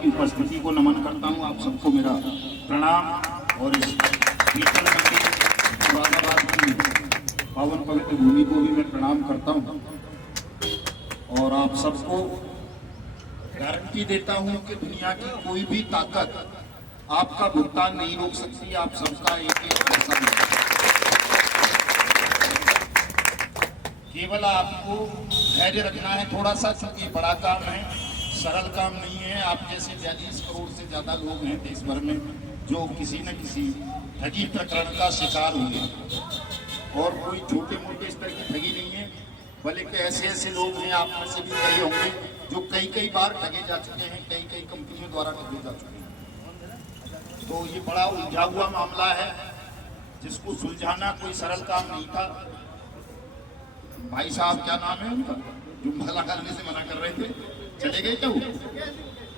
की उपस्थिति को नमन करता हूँ। आप सबको मेरा प्रणाम और इस कीर्तन मंदिर मुरादाबाद की पावन पवित्र भूमि को भी मैं प्रणाम करता हूँ। और आप सबको गारंटी देता हूँ कि दुनिया की कोई भी ताकत आपका भुगतान नहीं रोक सकती। आप सबका एक एक पैसा केवल आपको धैर्य रखना है थोड़ा सा, क्योंकि बड़ा काम है, सरल काम नहीं है। आप जैसे 42 करोड़ से ज़्यादा लोग हैं देश भर में जो किसी न किसी ठगी प्रकरण का शिकार हुए, और कोई छोटे मोटे स्तर की ठगी नहीं है, बल्कि ऐसे ऐसे लोग हैं, आप में से भी कई होंगे, जो कई बार ठगे जा चुके हैं, कई कंपनियों द्वारा ठगे जा चुके हैं। तो ये बड़ा उलझा हुआ मामला है जिसको सुलझाना कोई सरल काम नहीं था। भाई साहब क्या नाम है उनका, जो भला करने से मना कर रहे थे, चले गए क्या वो?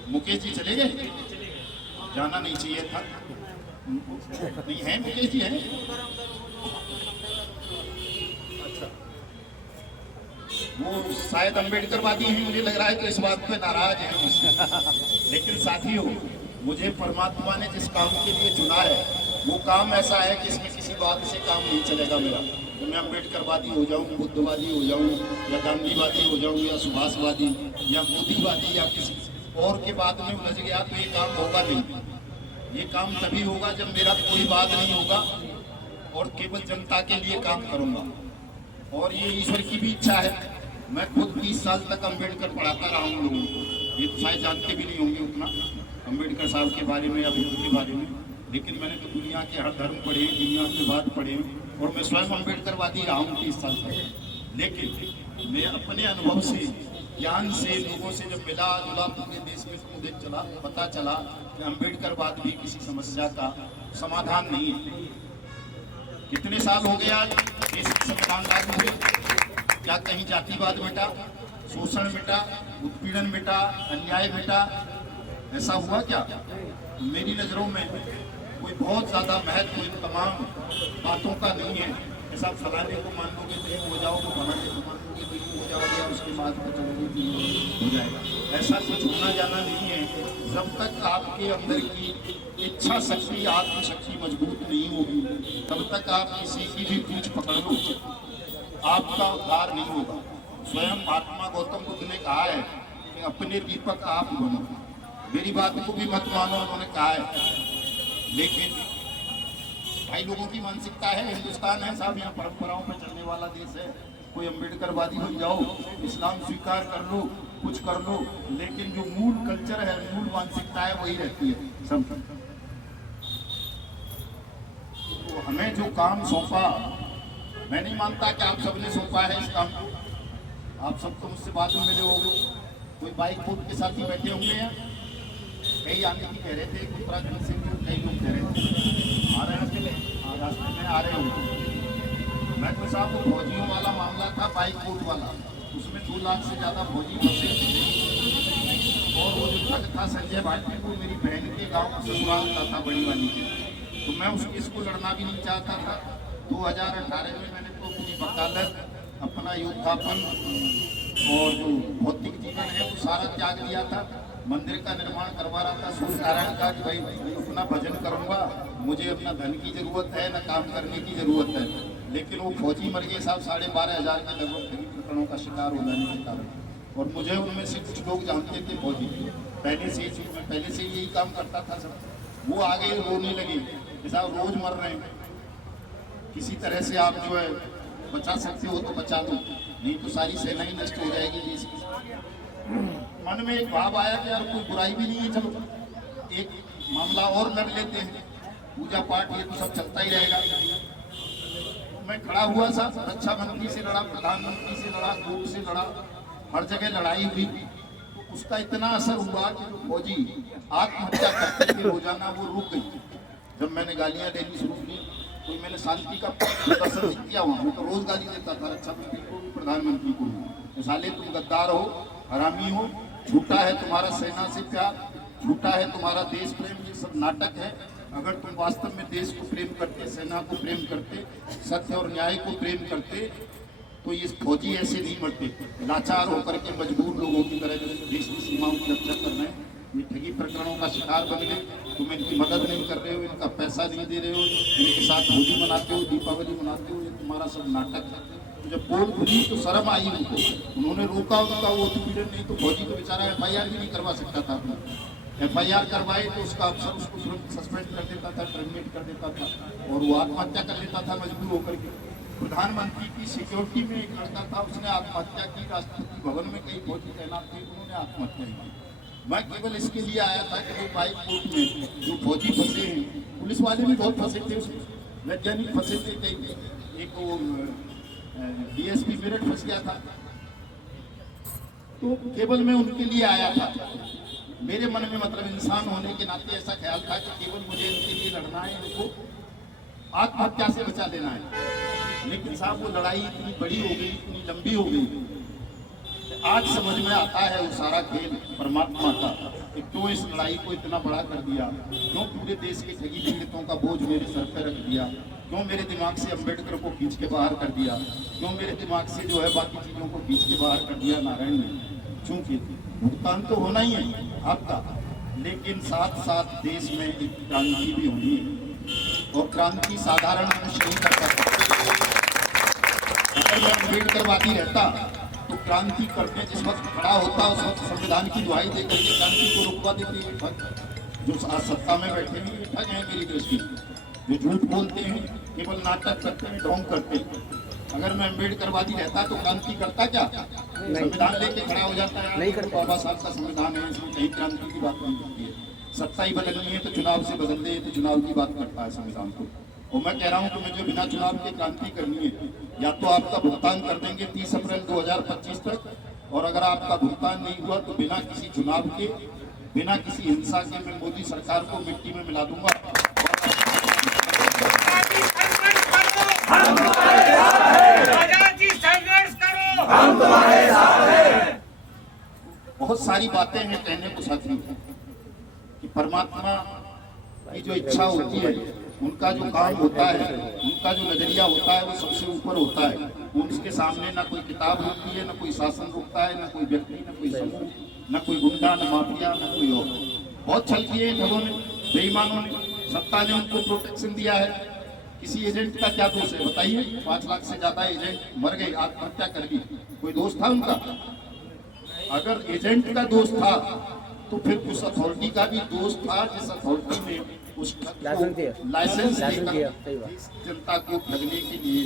मुकेश जी चले गए, जाना नहीं चाहिए था। नहीं है मुकेश जी, है अच्छा, वो शायद अम्बेडकरवादी हैं, मुझे लग रहा है, तो इस बात पे नाराज है। लेकिन साथियों, मुझे परमात्मा ने जिस काम के लिए चुना है वो काम ऐसा है कि इसमें किसी बात से काम नहीं चलेगा मेरा। तो मैं अम्बेडकरवादी हो जाऊं, बुद्धवादी हो जाऊं, या गांधीवादी हो जाऊं, या सुभाषवादी, या मोदीवादी, या किसी और के बात में उलझ गया तो ये काम होगा नहीं। ये काम तभी होगा जब मेरा कोई बात नहीं होगा और केवल जनता के लिए काम करूंगा। और ये ईश्वर की भी इच्छा है। मैं खुद 30 साल तक अम्बेडकर पढ़ाता रहा हूँ लोगों को, ये शायद जानते भी नहीं होंगे उतना अम्बेडकर साहब के बारे में या भीम के बारे में, लेकिन मैंने तो दुनिया के हर धर्म पढ़े, दुनिया के बाद पढ़े, और मैं स्वयं अम्बेडकरवादी रहा हूँ 30 साल तक। लेकिन मैं अपने अनुभव से, ज्ञान से, लोगों से जब मिला जुला पूरे देश में, तो मुझे पता चला कि अम्बेडकरवाद भी किसी समस्या का समाधान नहीं है। कितने साल हो गया देश में संविधान लागू हुए, क्या कहीं जातिवाद मिटा, शोषण मिटा, उत्पीड़न मिटा, अन्याय मिटा? ऐसा हुआ क्या? मेरी नज़रों में कोई बहुत ज़्यादा महत्व इन तमाम बातों का नहीं है। ऐसा फलाने को मान लोगे तो एक हो जाओगे, फलाने को मान लोगे तो एक हो जाओगे, और उसके बाद में चलोगे तो हो जाएगा। ऐसा कुछ होना जाना नहीं है। जब तक आपके अंदर की इच्छा शक्ति, आत्मशक्ति मजबूत नहीं होगी, तब तक आप किसी की भी पूछ पकड़ लो, आपका उद्धार नहीं होगा। स्वयं महात्मा गौतम बुद्ध ने कहा है कि अपने दीपक आप बनो। मेरी बात को भी मत मानो, उन्होंने कहा है। लेकिन भाई लोगों की मानसिकता है, हिंदुस्तान है साहब, यहाँ परंपराओं पर चलने वाला देश है। कोई अम्बेडकरवादी हो जाओ, इस्लाम स्वीकार कर लो, कुछ कर लो, लेकिन जो मूल कल्चर है, मूल मानसिकता है, वही रहती है सब। तो हमें जो काम सौंपा, मैं नहीं मानता कि आप सबने सौंपा है इस काम को। आप सब तो मुझसे बाद में मिले होंगे, कोई बाइक बोट के साथ ही बैठे होंगे यहाँ, कई आने की कह रहे थे, उत्तराखंड से कई लोग कह रहे थे आ रहे हैं, अकेले रास्ते में आ रहे होंगे। मैं तो साहब वो फौजियों वाला मामला था, बाइक बोट वाला, उसमें 2 लाख से ज़्यादा फौजी फंसे, और वो जो ठग था संजय भाटी, वो मेरी बहन के गाँव ससुराल का था, बड़ी वाली के। तो मैं उस केस को लड़ना भी नहीं चाहता था। 2018 में मैंने तो अपनी वकालत, अपना योद्धापन और जो भौतिक जीवन है वो सारा त्याग दिया था। मंदिर का निर्माण करवा रहा था सूर्य नारायण का, कि भाई अपना भजन करूंगा, मुझे अपना धन की जरूरत है, न काम करने की जरूरत है। लेकिन वो फौजी मर गए साहब, 12,500 के लगभग ठगी प्रकरणों का शिकार हो जाने के कारण। और मुझे उनमें से कुछ लोग जानते थे फौजी, पहले से ही, मैं पहले से यही काम करता था सब। वो आ गए, रोने लगे कि साहब रोज मर रहे हैं, किसी तरह से आप जो है बचा सकते हो तो बचा दो, नहीं तो सारी सेना ही नष्ट हो जाएगी देश की। मन में एक भाव आया कि यार कोई बुराई भी नहीं है, चलो एक मामला और लड़ लेते हैं, पूजा पाठ ये तो सब चलता ही रहेगा। मैं खड़ा हुआ था, रक्षा मंत्री से लड़ा, प्रधानमंत्री से लड़ा, दूर से लड़ा, हर जगह लड़ाई हुई। तो उसका इतना असर हुआ कि जो फौजी आत्महत्या करते थे रोजाना, वो रुक गई। जब मैंने गालियाँ देनी शुरू की तो मैंने शांति का प्रदर्शन नहीं किया वहाँ। मैं तो रोज गाली देता था रक्षा मंत्री को भी, प्रधानमंत्री को भी। साले तुम गद्दार हो, हरामी हो, झूठा है तुम्हारा सेना से प्यार, झूठा है तुम्हारा देश प्रेम, ये सब नाटक है। अगर तुम वास्तव में देश को प्रेम करते, सेना को प्रेम करते, सत्य और न्याय को प्रेम करते, तो ये फौजी ऐसे नहीं मरते लाचार होकर के, मजबूर लोगों की तरह जो देश की सीमाओं की रक्षा कर रहे हैं। ये ठगी प्रकरणों का शिकार बन गए, तुम इनकी मदद नहीं कर रहे हो, इनका पैसा नहीं दे रहे हो, इनके साथ होली मनाते हो, दीपावली मनाते हो, ये तुम्हारा सब नाटक है। तो जब पोल खुली तो शर्म आई उनको, उन्होंने रोका उनका वो उत्पीड़न, नहीं तो फौजी तो बेचारा FIR भी नहीं करवा सकता था अपना। FIR करवाए तो उसका अफसर उसको तुरंत सस्पेंड कर देता था, टर्मिनेट कर देता था, और वो आत्महत्या कर लेता था मजबूर होकर के। प्रधानमंत्री की सिक्योरिटी में एक लड़का था, उसने आत्महत्या की, राष्ट्रपति भवन में कई फौजी तैनात थे, उन्होंने आत्महत्या की। मैं केवल इसके लिए आया था कि भाई कोर्ट में जो फौजी फंसे हैं, पुलिस वाले भी बहुत फंसे थे उसमें, वैज्ञानिक फंसे थे, कई एक वो DSP मेरठ फंस गया था, तो केवल मैं उनके लिए आया था। मेरे मन में मतलब इंसान होने के नाते ऐसा ख्याल था कि केवल मुझे इनके लिए लड़ना है, इनको आत्महत्या से बचा लेना है। लेकिन साहब वो लड़ाई इतनी बड़ी हो गई, इतनी लंबी हो गई, आज समझ में आता है वो सारा खेल परमात्मा का, कि क्यों इस लड़ाई को इतना बड़ा कर दिया, क्यों पूरे देश के ठगी पीड़ितों का बोझ मेरे सर पर रख दिया, क्यों मेरे दिमाग से अम्बेडकर को खींच के बाहर कर दिया, क्यों मेरे दिमाग से जो है बाकी चीज़ों को खींच के बाहर कर दिया नारायण ने। चूंकि भुगतान तो होना ही है आपका, लेकिन साथ साथ देश में एक क्रांति भी होनी है, और क्रांति साधारण मनुष्य नहीं कर सकता। अगर मैं अम्बेडकरवादी रहता तो क्रांति करने जिस वक्त खड़ा होता, उस वक्त संविधान की दुहाई देकर के क्रांति को रुकवा देते। जो आज सत्ता में बैठे हैं ये ठग हैं मेरी दृष्टि, जो झूठ बोलते हैं, केवल नाटक करते हैं, ढोंग करते हैं। अगर मैं अम्बेडकरवादी रहता तो क्रांति करता क्या? संविधान लेके खड़ा हो जाता है, नहीं करता। बाबा साहब का संविधान है, इसमें कहीं क्रांति की बात नहीं होती है। सत्ता ही बदलनी है तो चुनाव से बदल दे, तो चुनाव की बात करता है संविधान को। और मैं कह रहा हूं कि मुझे बिना चुनाव के क्रांति करनी है, या तो आपका भुगतान कर देंगे 30 अप्रैल 2025 तक, और अगर आपका भुगतान नहीं हुआ तो बिना किसी चुनाव के, बिना किसी हिंसा के मैं मोदी सरकार को मिट्टी में मिला दूंगा। बहुत सारी बातें हैं कहने को साथियों, कि परमात्मा की जो इच्छा होती है, उनका जो काम होता है, उनका जो नजरिया होता है, वो सबसे ऊपर होता है। उसके सामने ना कोई किताब रुकती है, ना कोई शासन रुकता है, ना कोई व्यक्ति, ना कोई समूह, ना कोई गुंडा, ना माफिया, ना कोई और। बहुत छल किए ठगों ने, बेईमानों ने, सत्ता ने उनको प्रोटेक्शन दिया है। किसी एजेंट का क्या दोष है बताइए? 5 लाख से ज्यादा एजेंट मर गए, आत्महत्या कर ली, कोई दोष था उनका? अगर एजेंट का दोष था तो फिर उस अथॉरिटी का भी दोष था, जिस अथॉरिटी ने उस लाइसेंस जनता को ठगने के लिए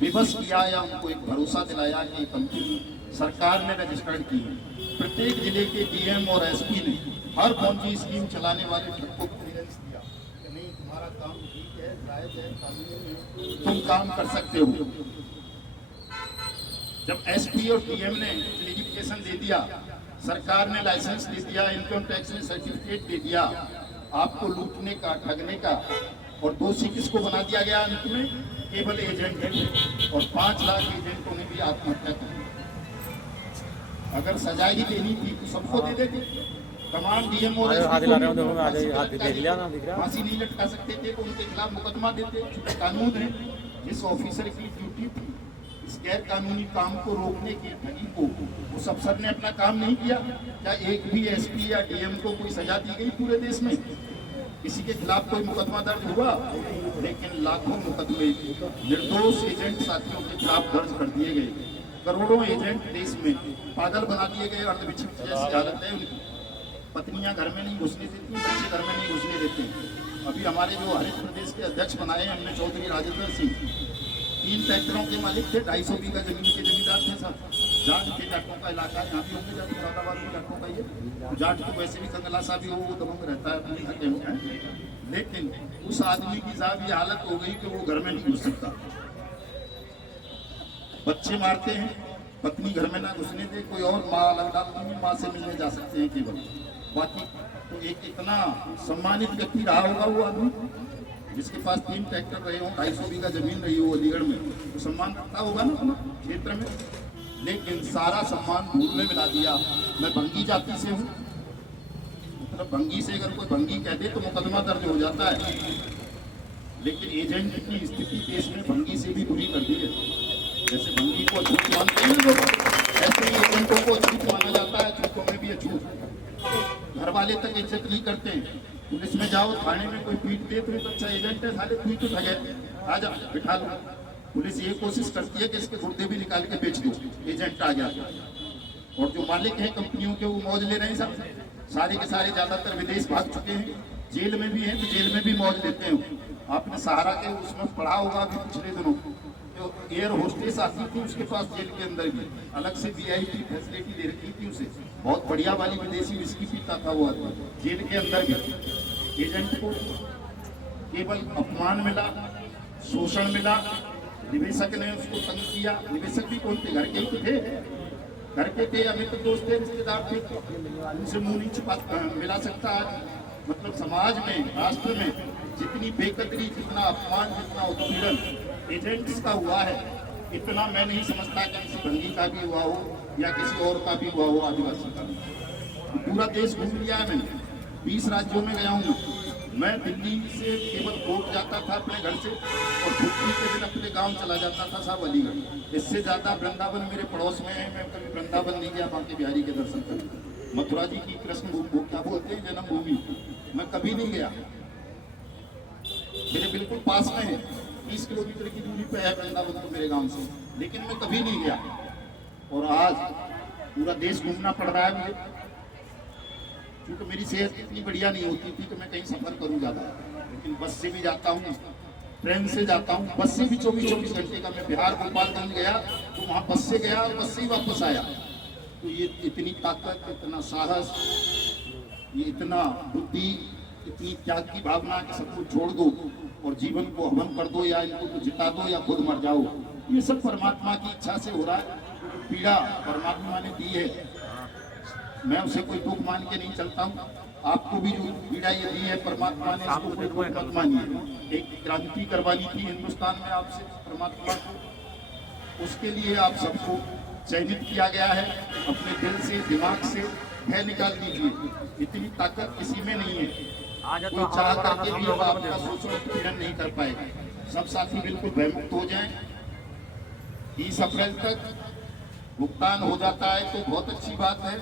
विवश किया, या उनको एक भरोसा दिलाया कि कंपनी सरकार ने रजिस्टर्ड की है। प्रत्येक जिले के DM और SP ने हर फौजी स्कीम चलाने वाले ठग को क्लियरेंस दिया कि नहीं, तुम्हारा काम ठीक है, जायज है, कानूनी है, तुम काम कर सकते हो। जब SP और DM ने क्लियरिफिकेशन दे दिया, सरकार ने लाइसेंस दे दिया, इनकम टैक्स ने सर्टिफिकेट दे दिया, आपको लूटने का, ठगने का, और दोषी किसको बना दिया गया अंत में? केवल एजेंट है, और 5 लाख एजेंटों ने भी आत्महत्या की। अगर सजा ही देनी थी तो सबको दे देते। तमाम DM और फांसी नहीं लटका सकते थे तो उनके खिलाफ मुकदमा देते। कानून है, जिस ऑफिसर की ड्यूटी थी इस गैर कानूनी काम को रोकने की, ठगी को, उस अफसर ने अपना काम नहीं किया। क्या एक भी SP या DM को कोई सजा दी गई पूरे देश में? किसी के खिलाफ कोई मुकदमा दर्ज हुआ? लेकिन लाखों मुकदमे निर्दोष एजेंट साथियों के खिलाफ दर्ज कर दिए गए। करोड़ों एजेंट देश में पागल बना दिए गए। अर्धविक्षिप्त जैसी हालत है उनकी, पत्नियां घर में नहीं घुसने देती, बच्चे घर में नहीं घुसने देते। अभी हमारे जो हरित प्रदेश के अध्यक्ष बनाए हमने, चौधरी राजेंद्र सिंह, 3 ट्रैक्टरों के मालिक थे, 250 बीघा जमीन के जमींदार थे सब। जाट के जाटों का इलाका यहाँ भी होंगे, जाट मुरादाबाद में जाटों का ये जाट तो वैसे भी कंगला सा भी हो, वो दबंग रहता है अपने घर के। लेकिन उस आदमी की साहब ये हालत हो गई कि वो घर में नहीं घुस सकता। बच्चे मारते हैं, पत्नी घर में ना घुसने दे, कोई और माँ अलग डालती है, माँ से मिलने जा सकते हैं केवल। बाकी तो एक इतना सम्मानित व्यक्ति रहा होगा वो आदमी, जिसके पास 3 ट्रैक्टर रहे हों, 250 बीघा जमीन रही हो अलीगढ़ में, तो सम्मान रखता होगा ना अपना क्षेत्र में। लेकिन सारा सम्मान धूल में मिला दिया। मैं भंगी जाति से हूँ, मतलब भंगी से अगर कोई भंगी कह दे तो मुकदमा दर्ज हो जाता है। लेकिन एजेंट की स्थिति देश में भंगी से भी बुरी कर दी है। जैसे भंगी को अछूत मानते हैं लोग, ऐसे ही एजेंटों को अछूत माना जाता है, अछूतों में भी अछूत। घर वाले तक इज्जत नहीं करते हैं। पुलिस में जाओ, थाने में कोई पीट दे तो अच्छा एजेंट है, साले तू ही तो ठगे, आ जा बिठा लो। पुलिस ये कोशिश करती है कि इसके गुर्दे भी निकाल के बेच दो, एजेंट आ गया। और जो मालिक हैं कंपनियों के, वो मौज ले रहे हैं सब, सारे के सारे ज्यादातर विदेश भाग चुके हैं, जेल में भी हैं तो जेल में भी मौज लेते हैं। आपने सहारा के उसमें पढ़ा होगा अभी पिछले दिनों, जो एयर होस्टेस आती थी उसके पास जेल के अंदर भी अलग से VIP फैसिलिटी दे रखी थी उसे, बहुत बढ़िया वाली विदेशी विस्की पीता था वो आदमी जेल के अंदर भी। एजेंट को केवल अपमान मिला, शोषण मिला, निवेशक ने उसको तंग किया। निवेशक भी कौन थे? घर के ही तो थे, घर के थे, अमित्र दोस्त थे, रिश्तेदार थे, उनसे मुंह नहीं छुपा मिला सकता। मतलब समाज में, राष्ट्र में जितनी बेकदरी, जितना अपमान, जितना उत्पीड़न एजेंट्स का हुआ है, इतना मैं नहीं समझता कि किसी बंदी का भी हुआ हो या किसी और का भी हुआ हो, आदिवासी का भी। पूरा देश घूम लिया है मैंने, 20 राज्यों में गया हूँ मैं। दिल्ली से केवल कोर्ट जाता था अपने घर से, और छुट्टी के दिन अपने गांव चला जाता था साहब अलीगढ़। इससे ज़्यादा वृंदावन मेरे पड़ोस में है, मैं कभी वृंदावन नहीं गया बांके बिहारी के दर्शन करने। मथुरा जी की कृष्ण वो क्या बोलते हैं जन्मभूमि, मैं कभी नहीं गया। मेरे बिल्कुल पास में है, 20 किलोमीटर की दूरी पे है वृंदावन तो मेरे गांव से, लेकिन मैं कभी नहीं गया। और आज पूरा देश घूमना पड़ रहा है मुझे, क्योंकि मेरी सेहत इतनी बढ़िया नहीं होती थी कि मैं कहीं सफर करूं ज़्यादा। लेकिन बस से भी जाता हूँ, ट्रेन से जाता हूँ, बस से भी 24-24 घंटे का। मैं बिहार गोपालगंज गया तो वहाँ बस से गया और बस से ही वापस आया। तो ये इतनी ताकत, इतना साहस, ये इतना बुद्धि, इतनी त्याग की भावना कि सब कुछ छोड़ दो और जीवन को हवन कर दो, या इनको तो जिता दो या खुद मर जाओ, ये सब परमात्मा की इच्छा से हो रहा है। पीड़ा परमात्मा ने दी है, मैं उसे कोई दुख मान के नहीं चलता हूँ। आपको भी जो पीड़ा ये दी है परमात्मा ने, इसको कोई दुख मत मानिए। एक क्रांति करवानी थी हिंदुस्तान में आपसे परमात्मा को, उसके लिए आप सबको चयनित किया गया है। अपने दिल से, दिमाग से भय निकाल दीजिए, इतनी ताकत किसी में नहीं है। कोई चाह करके भी अब आपका शोषण उत्पीड़न नहीं कर पाएगा। सब साथी बिल्कुल भयमुक्त हो जाएं। 30 अप्रैल तक भुगतान हो जाता है तो बहुत अच्छी बात है।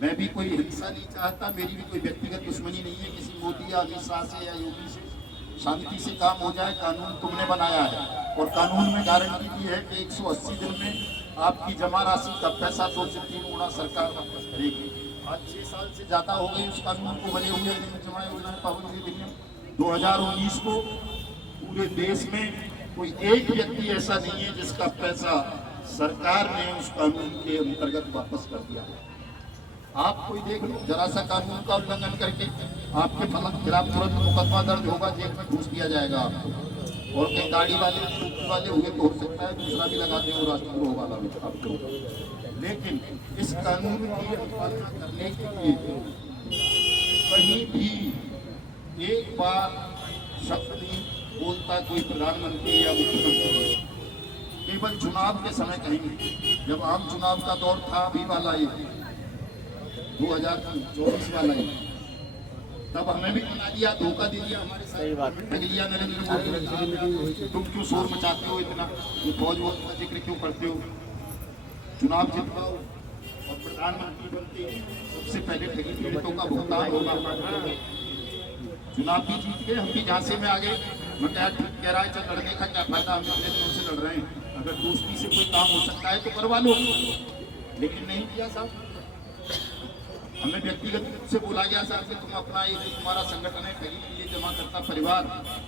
मैं भी कोई हिंसा नहीं चाहता, मेरी भी कोई व्यक्तिगत दुश्मनी नहीं है किसी मोदी या अमित शाह से या योगी से। शांति से काम हो जाए, कानून तुमने बनाया है और कानून में गारंटी दी है कि 180 दिन में आपकी जमा राशि का पैसा 2 से 3 गुना सरकार वापस करेगी। आज 6 साल से ज़्यादा हो गए उस कानून को बने हुए, जमा योजना पाबंदी अधिनियम 2019 को। पूरे देश में कोई एक व्यक्ति ऐसा नहीं है जिसका पैसा सरकार ने उस कानून के अंतर्गत वापस कर दिया। आप कोई देख लो, जरा सा कानून का उल्लंघन करके आपके खिलाफ तुरंत मुकदमा दर्ज होगा, जेल में घूस दिया जाएगा आपको। और कहीं गाड़ी वाले हुए तो हो सकता है दूसरा भी लगा दें और राष्ट्रद्रोह वाला भी आपको। लेकिन इस कानून की अनुपालना करने के लिए कहीं भी एक बार शब्द नहीं बोलता कोई प्रधानमंत्री या मुख्यमंत्री। केवल चुनाव के समय कहेंगे, जब आम चुनाव का दौर था अभी वाला ये 2024 वाला ही, तब हमें भी बना दिया, धोखा दे दिया हमारे साथ, ठग लिया नरेंद्र मोदी। तुम क्यों शोर मचाते हो इतना, ये फौज वोज का जिक्र क्यों करते हो, चुनाव जितवाओ और प्रधानमंत्री बनते सबसे पहले ठगी पीड़ितों का भुगतान होगा। चुनाव भी जीत गए, हम भी झांसे में आ गए। मैं कह रहा है चल लड़ने का क्या फायदा, हम इतने दिनों से लड़ रहे हैं, अगर दोस्ती से कोई काम हो सकता है तो करवा लो। लेकिन नहीं किया साहब, हमें व्यक्तिगत रूप से बोला गया साहब कि तुम अपना ये जो तुम्हारा संगठन है ठगी के लिए जमा करता परिवार,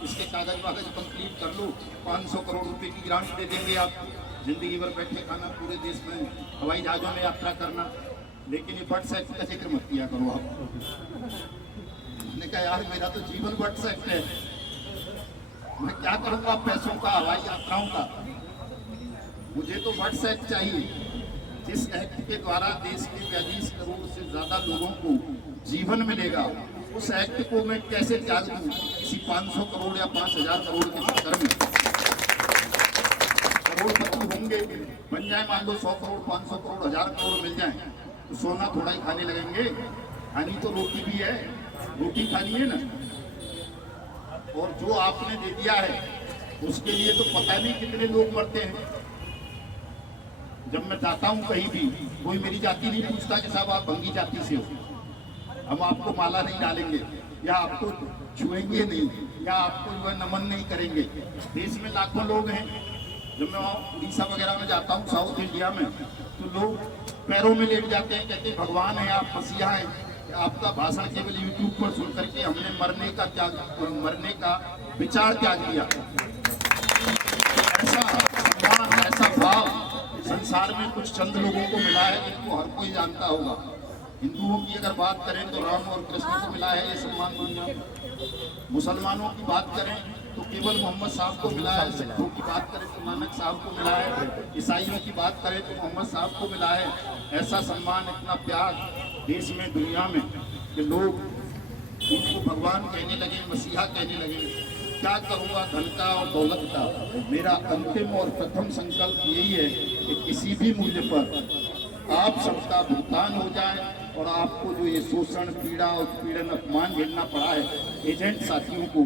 इसके कागज वागज कंप्लीट कर लो, 500 करोड़ रुपए की ग्रांट दे देंगे आपको, जिंदगी भर बैठे खाना, पूरे देश में हवाई जहाजों में यात्रा करना। लेकिन ये बट सेक्ट का जिक्र मत किया करो आप। मैंने कहा यार मेरा तो जीवन बट सेक्ट है, मैं क्या करूँगा पैसों का, हवाई यात्राओं का। मुझे तो बट सेक्ट चाहिए जिस एक्ट के द्वारा देश के 42 करोड़ से ज़्यादा लोगों को जीवन मिलेगा। उस एक्ट को मैं कैसे त्याग दूँ किसी 500 करोड़ या 5000 करोड़ के चक्कर में। करोड़पति होंगे, बन जाए मान लो 100 करोड़, 500 करोड़, 1000 करोड़ मिल जाए तो सोना थोड़ा ही खाने लगेंगे। खानी तो रोटी भी है, रोटी खानी है ना। और जो आपने दे दिया है उसके लिए तो पता नहीं कितने लोग मरते हैं। जब मैं जाता हूँ कहीं भी, कोई मेरी जाति नहीं पूछता कि साहब आप भंगी जाति से हो। हम आपको माला नहीं डालेंगे या आपको छुएंगे नहीं या आपको जो है नमन नहीं करेंगे। देश में लाखों लोग हैं, जब मैं उड़ीसा वगैरह में जाता हूँ साउथ इंडिया में, तो लोग पैरों में लेट जाते हैं, कहते हैं भगवान है, आप मसीहा हैं। आपका भाषण केवल यूट्यूब पर सुन करके हमने मरने का विचार त्याग दिया। ऐसा सम्मान, ऐसा भाव संसार में कुछ चंद लोगों को मिला है जिनको हर कोई जानता होगा। हिंदुओं की अगर बात करें तो राम और कृष्ण को मिला है ये सम्मान दुनिया में। मुसलमानों की बात करें तो केवल मोहम्मद साहब को मिला है। सिखों की बात करें तो नानक साहब को मिला है। ईसाइयों की बात करें तो मोहम्मद साहब को मिला है। ऐसा सम्मान, इतना प्यार देश में, दुनिया में, कि लोग उनको भगवान कहने लगे, मसीहा कहने लगे। क्या करूँगा धन का और दौलत का? मेरा अंतिम और प्रथम संकल्प यही है कि किसी भी मूल्य पर आप सबका भुगतान हो जाए और आपको जो ये शोषण, पीड़ा, उत्पीड़न, अपमान झेलना पड़ा है एजेंट साथियों को,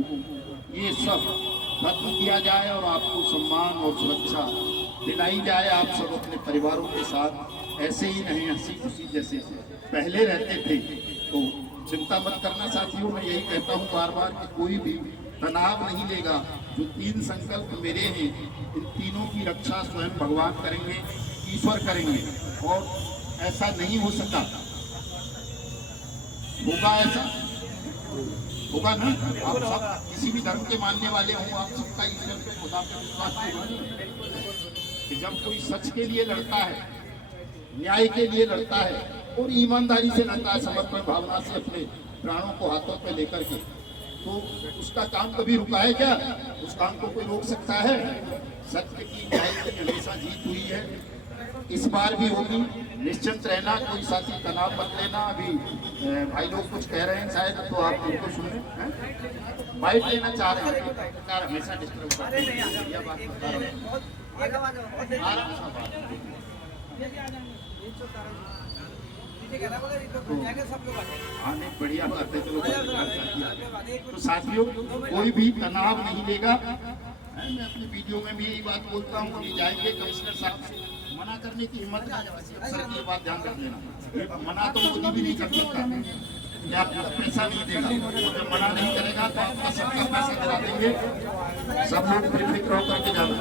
ये सब खत्म किया जाए और आपको सम्मान और सुरक्षा दिलाई जाए। आप सब अपने परिवारों के साथ ऐसे ही नहीं हंसी खुशी जैसे पहले रहते थे। तो चिंता मत करना साथियों, मैं यही कहता हूँ बार बार कि कोई भी तनाव नहीं लेगा। जो 3 संकल्प मेरे हैं, इन तीनों की रक्षा स्वयं भगवान करेंगे, ईश्वर करेंगे। और ऐसा नहीं हो सका, होगा ऐसा? होगा ना? आप सब किसी भी धर्म के मानने वाले हों, आप सबका ईश्वर पे, खुदा पे विश्वास होगा कि जब कोई सच के लिए लड़ता है, न्याय के लिए लड़ता है और ईमानदारी से लड़ता है, समर्पण भावना से अपने प्राणों को हाथों पे लेकर के, तो उसका काम कभी रुका है क्या? उस काम को कोई रोक सकता है? सत्य की, न्याय की हमेशा जीत हुई है, इस बार भी होगी। निश्चिंत रहना, कोई साथी तनाव मत लेना। अभी भाई लोग कुछ कह रहे हैं शायद, तो आप उनको सुन लें। बाइट लेना चाह रहे हैं, पत्रकार हमेशा डिस्टर्ब करते हैं। यह बात बता रहा हूं। आराम से बात। हाँ नहीं, बढ़िया बात है। चलो, तो साथियों कोई भी तनाव नहीं लेगा। मैं अपनी वीडियो में भी यही बात बोलता हूँ। अभी जाएंगे कमिश्नर साहब से, मना करने की हिम्मत अफसर की बात ध्यान रख लेना। मना तो मोदी भी नहीं कर सकता कि आपको पैसा नहीं देगा। जब मना नहीं करेगा तो आपका सबका पैसा दिला देंगे। सब लोग बेफिक्र होकर के जाना।